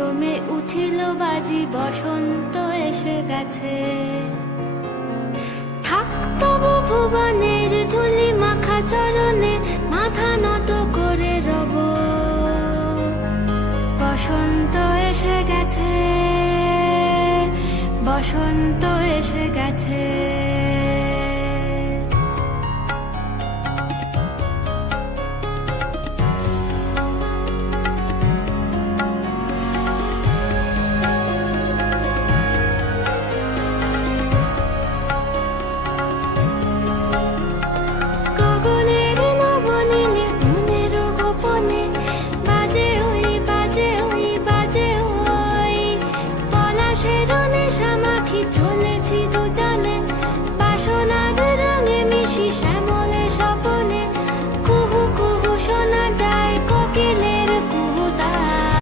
ক্রমে উঠিল বাজি, বসন্ত এসে গেছে। থাক তবু ভুবনের ধুলি মাখা চরণে, মাথা নত করে রব। বসন্ত এসে গেছে, বসন্ত এসে গেছে।